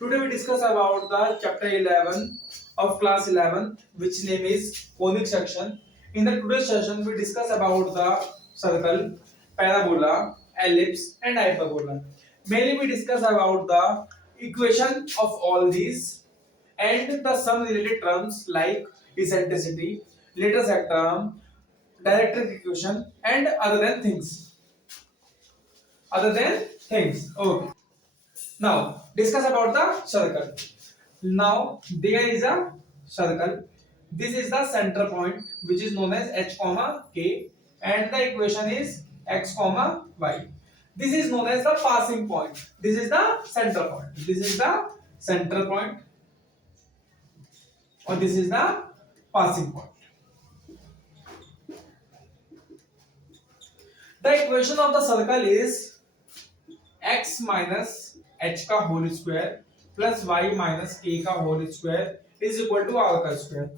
Today we discuss about the chapter 11 of class 11, which name is conic section. In the today's session, we discuss about the circle, parabola, ellipse, and hyperbola. Mainly, we discuss about the equation of all these and the some related terms like eccentricity, lattice term, dielectric equation, and other than things. Other than things. Okay. Now discuss about the circle. Now there is a circle. This is the center point which is known as h comma k, and the equation is x comma y. This is known as the passing point. This is the center point. This is the center point, or this is the passing point. The equation of the circle is x minus h का whole square plus y minus k का whole square is equal to r का square.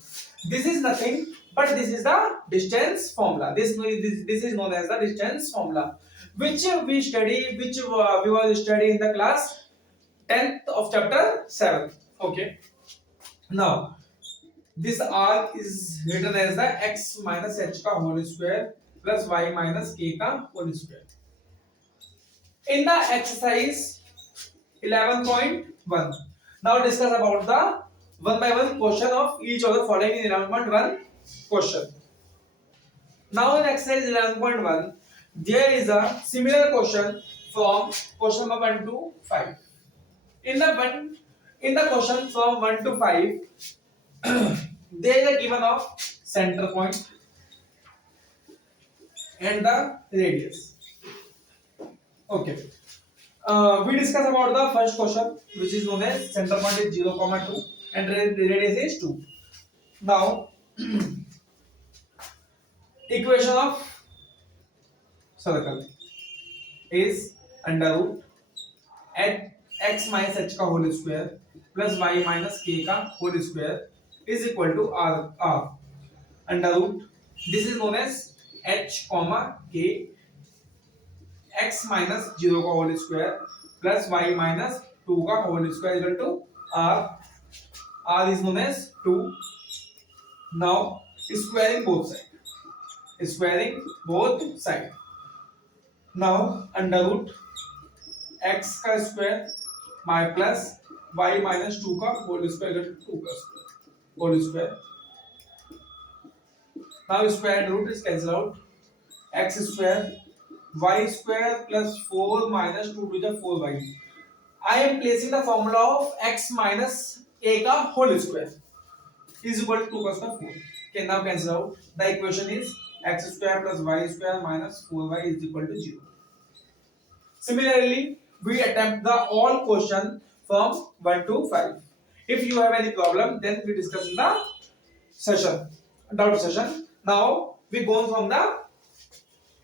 This is nothing but this is the distance formula. This is known as the distance formula, which we were studying in the class 10th of chapter 7. Okay. Now this r is written as the x minus h का whole square plus y minus k का whole square. In the exercise 11.1, now discuss about the one by one question of each of the following in 11.1 question. Now in exercise 11.1, there is a similar question from question number 1 to 5. In the question from 1 to 5, there is a given of center point and the radius. Okay. We discuss about the first question, which is known as center point is 0, 2 and radius is 2. Now, equation of circle is under root x minus h का whole square plus y minus k का whole square is equal to r under root. This is known as h comma k x minus 0 का whole square plus y minus 2 का whole square equal to r is known as 2. Now squaring both side. Now under root x का square my plus y minus 2 का whole square equal to 2 का whole square. Now square root is cancel out. X square y square plus 4 minus 2 to the 4y. I am placing the formula of x minus a का whole square is equal to 2 का square 4. Okay, now cancel out. The equation is x square plus y square minus 4y is equal to 0. Similarly, we attempt the all question from 1 to 5. If you have any problem, then we discuss in the session, doubt session. Now we go from the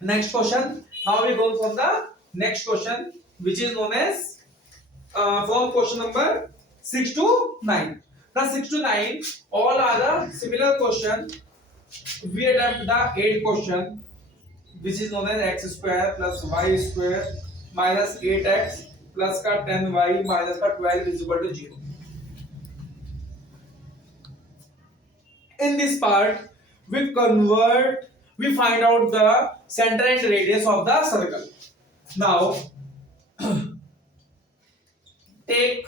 next question. Now we go from the next question, which is known as from question number 6 to 9. The 6 to 9 all are the similar question. We attempt the 8th question, which is known as x square plus y square minus 8x plus का 10y minus का 12 is equal to 0. In this part, we find out the center and radius of the circle. Now take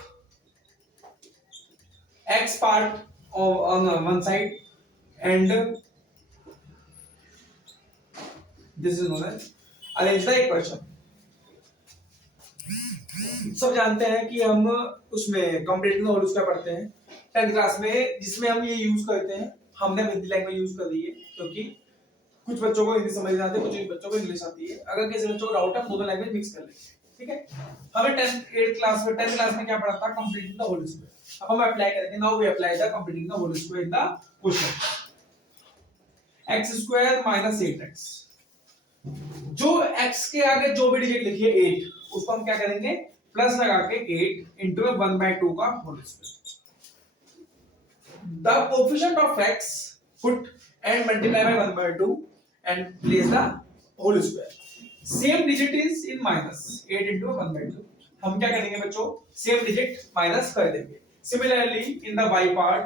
x part on one side and this is known as arrange the equation. सब जानते हैं कि हम उसमें complete whole square पढ़ते हैं 10th class में, जिसमें हम ये यूज करते हैं. हमने हिंदी लैंग्वेज यूज कर दी है क्योंकि कुछ बच्चों को हिंदी समझ आती है, कुछ बच्चों को इंग्लिश आती है. अगर किसी बच्चों को डाउट है, दोनों लैंग्वेज मिक्स कर लेंगे. ठीक है. हमें 10th क्लास में क्या पढ़ा था? Completing the whole square. अब हम अप्लाई करेंगे. Now we apply the completing the whole square in the question. x square minus 8x, जो x के आगे जो भी डिजिट लिखी है 8, उसको हम क्या करेंगे? प्लस लगा के 8 into 1/2 का whole square. The coefficient of x put and multiply by 1/2 and place the whole square. Same digit is in minus 8 into 1/2. हम क्या करेंगे बच्चों, सेम डिजिट माइनस कर देंगे। Similarly in the y part,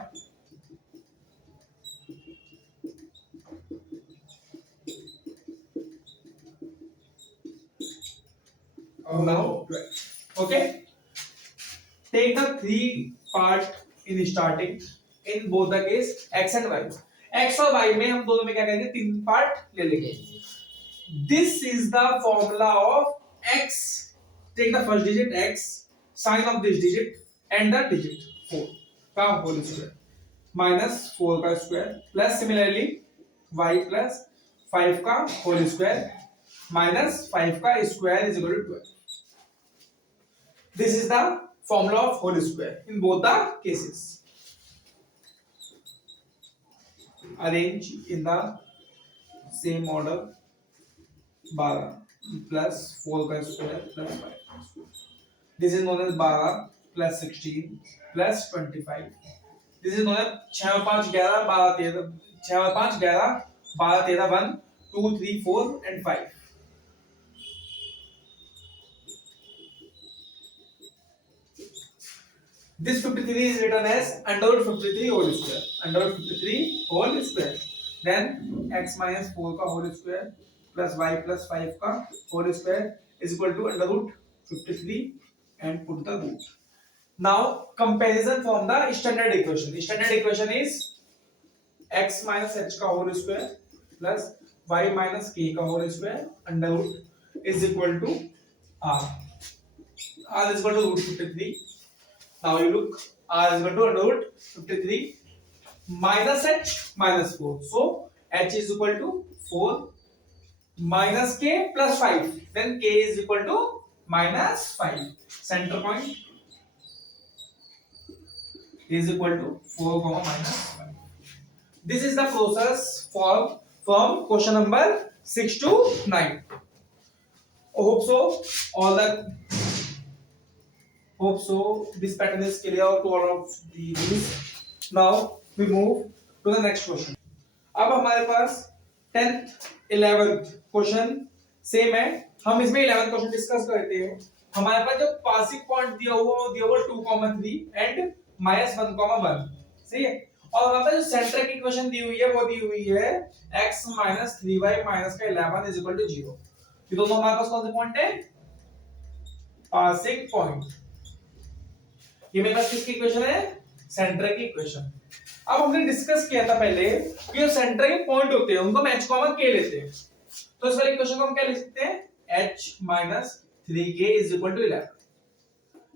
now okay, take the three part in starting in both the case x and y। x और y में हम दोनों में क्या करेंगे, तीन पार्ट ले लेंगे। This is the formula of x, take the first digit x, sign of this digit and the digit 4 का होल स्क्वायर माइनस 4 का square plus similarly y plus 5 का होल स्क्वायर माइनस 5 का square is equal to 12। This is the formula of whole square in both the cases। Arrange in the same order 12 plus 4 का square plus 5 का square। This is known as 12 plus 16 plus 25। This is known as 6 और 5 11 12 13, 6 और 5 11 12 13 1 2 3 4 and 5। This 53 is written as under root 53 whole square, under root 53 whole square। Then x minus 4 का whole square plus y plus 5 का whole square is equal to under root 53 and put the root। Now comparison from the standard equation। Standard equation is x minus h का whole square plus y minus k का whole square under root is equal to r। r is equal to root 53। Now you look, r is equal to under root 53 minus h minus 4। So h is equal to 4 minus k plus 5, then k is equal to minus 5। Center point is equal to 4 minus 5। This is the process from question number 6 to 9। I hope so this pattern is clear to all of these। Now we move to the next question। अब हमारे पास 10th 11th question same है, हम इसमें 11th question discuss करते हैं। हमारे पास जो passing point दिया हुआ 2,3 एंड -1,1, सही है। और हमारे पास जो सेंटर की इक्वेशन दी हुई है वो दी हुई है x - 3y - 11 = 0। ये दोनों हमारे पास कौन से पॉइंट है, पासिंग पॉइंट। ये मेरे पास किसकी इक्वेशन है, सेंटर की इक्वेशन। अब हमने डिस्कस किया था पहले कि जो सेंटर के पॉइंट होते हैं उनको हम h, k लेते हैं। तो इस वाली इक्वेशन को हम क्या लिख सकते हैं, h - 3k = 11।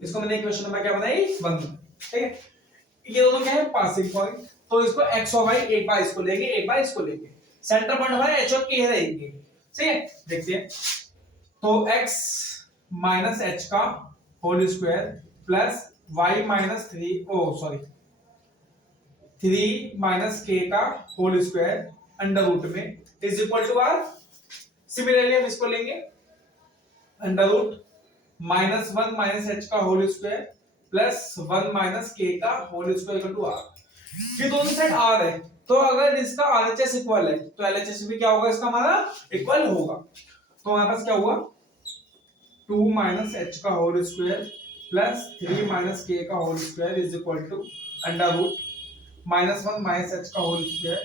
इसको मैंने इक्वेशन नंबर क्या बनाई, 1। ठीक है, ये दोनों क्या है, पासिंग पॉइंट। तो इसको x और y एक बार इसको लेंगे एक बार इसको लेंगे। सेंटर पॉइंट हमारे h और k रहेंगे, सही है। देखते हैं, तो x - h का whole square plus y - 3 - k का होल स्क्वायर अंडर रूट में is equal to r। Similarly हम इसको लेंगे अंडर रूट -1 - h का होल स्क्वायर प्लस 1 - k का whole square equal to r। ये दोनों साइड r है, तो अगर इसका RHS इक्वल है तो LHS भी क्या होगा, इसका हमारा इक्वल होगा। तो हमारे पास क्या हुआ, 2 - h का होल स्क्वायर प्लस 3 - k का whole square is equal to under root -1 - h का होल स्क्वायर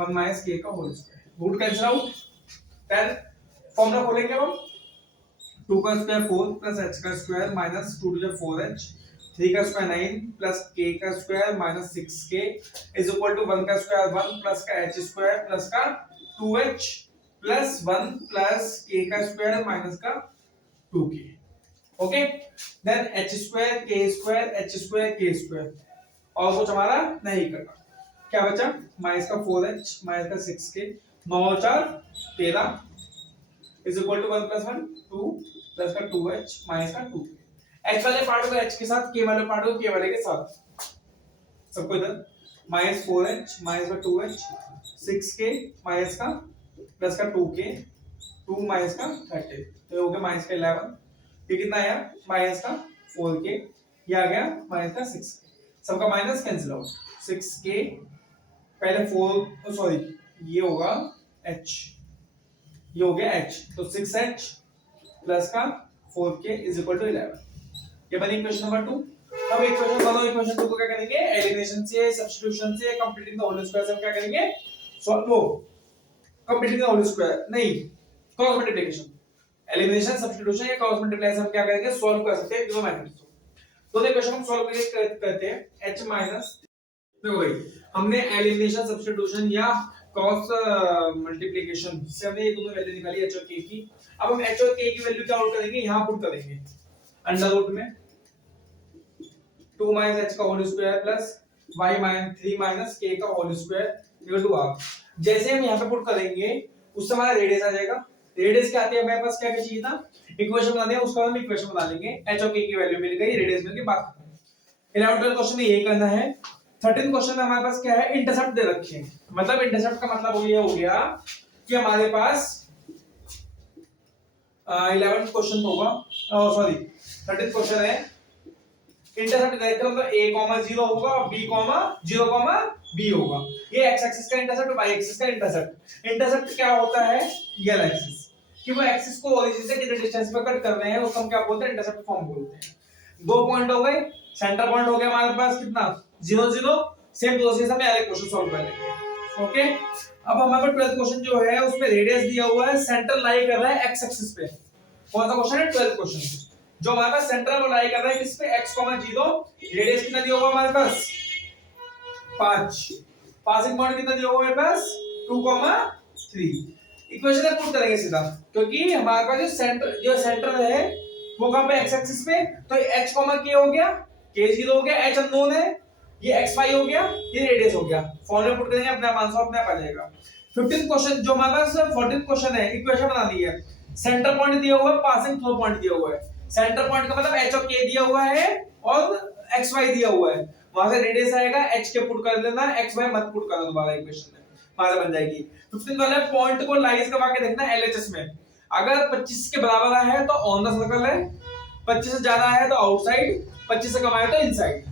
1 - k का whole square. Root cancel out, then formula खोलेंगे हम। 2 का स्क्वायर 4 प्लस h का स्क्वायर माइनस 2 to 4h, 3 का स्क्वायर 9 प्लस k का square minus 6k is equal to 1 का square 1 plus का h स्क्वायर प्लस का 2h प्लस 1 प्लस k का स्क्वायर माइनस का 2k। Okay, then h square k square h square k square, और कुछ हमारा नहीं करना। क्या बचा, माइनस का 4h माइनस का 6k, 9 और 4 13 इज इक्वल टू 1 + 1 2 प्लस का 2h माइनस का 2k। h वाले पार्ट को h के साथ, k वाले पार्ट को k वाले के साथ, सबको इधर -4h माइनस का 2h 6k माइनस का प्लस का 2k 2 माइनस का 30, तो ये हो गया माइनस का 11। ये कितना आया, माइनस का 4k, ये आ गया माइनस का 6k। सबका माइनस कैंसिल आउट, 6k पहले 4 सॉरी ये होगा h, ये हो गया h, तो 6h प्लस का 4k इज इक्वल टू 11। ये बनी इक्वेशन नंबर 2। अब इक्वेशन दोनों इक्वेशन 2 को क्या करेंगे, एलिमिनेशन से, सब्स्टिट्यूशन से, कंप्लीटिंग द होल स्क्वायर से हम क्या करेंगे, सॉल्व वो कंप्लीटिंग द होल स्क्वायर नहीं, क्रॉस मल्टीप्लिकेशन, एलिमिनेशन, सब्स्टिट्यूशन या क्रॉस मल्टीप्लाई हम क्या करेंगे, सॉल्व कर सकते हैं दोनों मेथड से। दोनों इक्वेशन हम सॉल्व करके करते हैं h माइनस, देखो भाई हमने एलिमिनेशन, सब्स्टिट्यूशन या क्रॉस मल्टीप्लिकेशन से हमने ये दोनों वैल्यू निकाली h और k की। अब हम h और k की वैल्यू क्या पुट करेंगे, यहां पुट करेंगे अंडर रूट में 2 माइनस h का whole square plus y minus 3 minus k का whole square equal to half. जैसे हम यहां पे पुट करेंगे उस समय हमारा रेडियस आ जाएगा। रेडियस क्या आती है हमारे पास, क्या क्या चाहिए था, इक्वेशन बनाने है, उसका हम इक्वेशन बना लेंगे, h और k की वैल्यू मिल गई, रेडियस मिल गई, बात खत्म। 11th क्वेश्चन में यही करना है। 13th क्वेश्चन में हमारे पास क्या है, इंटरसेप्ट दे रखे हैं। मतलब इंटरसेप्ट का मतलब ये हो गया कि हमारे पास 11th क्वेश्चन होगा, सॉरी 13th क्वेश्चन है, इंटरसेप्ट देखते मतलब a, 0 होगा और b, 0, b होगा। ये x एक्सिस का इंटरसेप्ट, y एक्सिस का इंटरसेप्ट। इंटरसेप्ट क्या होता है, ये एक्सिस कि वो एक्सिस को ओरिजिन से कितने डिस्टेंस पे कट कर रहे हैं, उसको हम क्या बोलते हैं, इंटरसेप्ट फॉर्म बोलते हैं। दो पॉइंट हो गए, सेंटर पॉइंट हो गया हमारे पास कितना 0, 0। सेम प्रोसेस हमें अगले क्वेश्चन सॉल्व कर लेंगे। ओके, अब हमारे 12th क्वेश्चन जो है उसमें रेडियस दिया हुआ है, सेंटर लाई कर रहा है x एक्सिस पे। कौन सा क्वेश्चन है, 12th क्वेश्चन, जो हमारे पास सेंटर वो लाई कर रहा है किस पे, x, 0। रेडियस कितना दिया हुआ हमारे पास 5, पासिंग पॉइंट कितना दिया हुआ है हमारे पास 2, 3। इक्वेशन में पुट करेंगे सीधा, क्योंकि हमारे पास जो सेंटर है वो कहां पे, x एक्सिस पे, तो h, k हो गया, k 0 हो गया, h अननोन है, ये x, y हो गया, ये रेडियस हो गया। फॉर्मूला पुट करेंगे, अपने आप आंसर अपने आप आ जाएगा। 15th क्वेश्चन जो हमारे पास 14th क्वेश्चन है, इक्वेशन बनानी है। सेंटर पॉइंट दिया हुआ है, पासिंग थ्रू पॉइंट दिया हुआ है। सेंटर पॉइंट का मतलब h और k दिया हुआ है और x, y दिया हुआ है, वहां से रेडियस आएगा, h के पुट कर देना, x, y मत पुट करना दोबारा इक्वेशन में, वहां से बन जाएगी। 15th वाले पॉइंट को लाइज करवा के देखना LHS में, अगर 25 के बराबर है तो ऑन द सर्कल है, 25 से ज्यादा है तो आउटसाइड, 25 से कम है तो इनसाइड।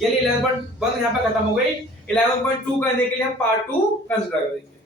ये 11.1 यहाँ पे खत्म हो गई। 11.2 करने के लिए हम पार्ट 2 कंसीडर करेंगे।